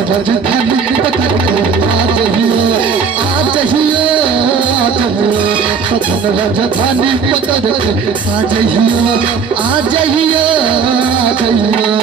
राजधानी पकड़ आ जाइए आ जाइए आ जाइए।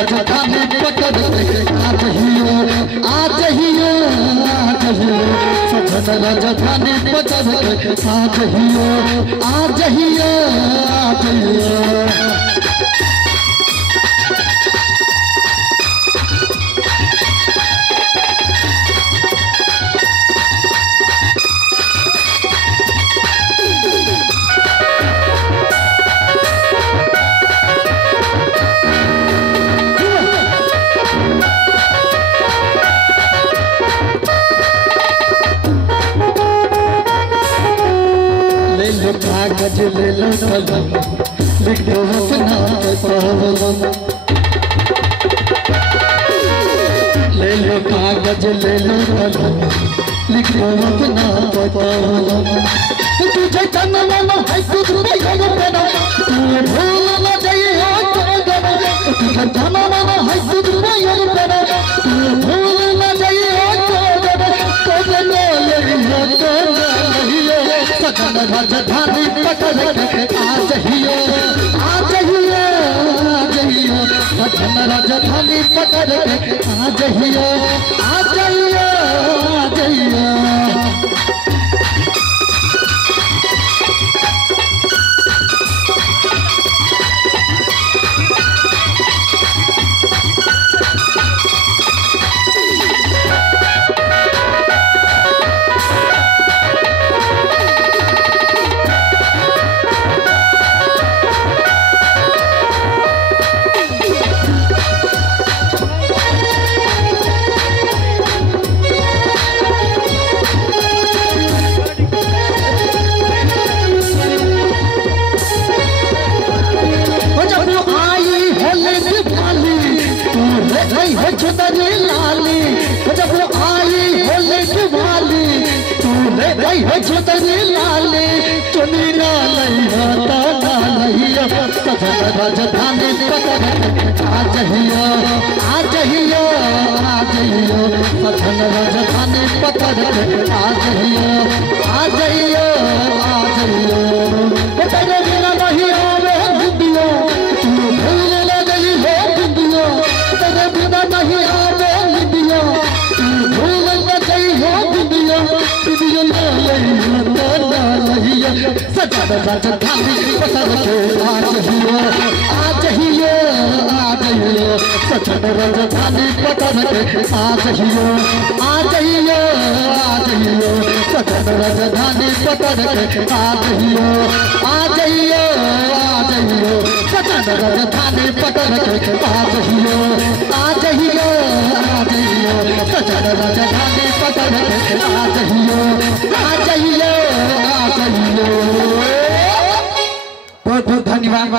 राजधानी पकड़ आ जाइए आ जाइए आ जाइए। सजन राजधानी पकड़ आ जाइए आ जाइए आ जाइए। कागज ले लो कलम लिखो अपना पहलम। ले लो कागज ले लो कलम लिखो अपना पहलम। तुझे जन्म है तुझे जन्म पेना तू भूल न जाइए तो गम। तुझे जन्म है तुझे जन्म पेना तू भूल न जाइए तो गम। सजन राजधानी पकड़ आ जाइए आ जाइए आ जाइए। सजन राजधानी पकड़ आ जाइए आ जाइए आ जाइए। लाली जब आई होली दिवाली तूने गई है छतरी लाली चुनी नहीं होता नहीं। सजन राजधानी पकड़ आ जाइए आ जाइए आ जाइए। सजन राजधानी पकड़ आ जाइए आ जाइए आ जाइए। तेरे बिना नहीं आवे बिंदिया तू भूल न गई हो बिंदिया। तेरे बिना नहीं आवे बिंदिया तू भूल न गई हो बिंदिया। तुझे ना लहिया सजन राजधानी पतर के आ जहियो सजन राजधानी पतर के आ जहियो सजन राजधानी पतर के आ जहियो सजन राजधानी पतर के आ जहियो सजन राजधानी पतर के आ जहियो बहुत बहुत धन्यवाद।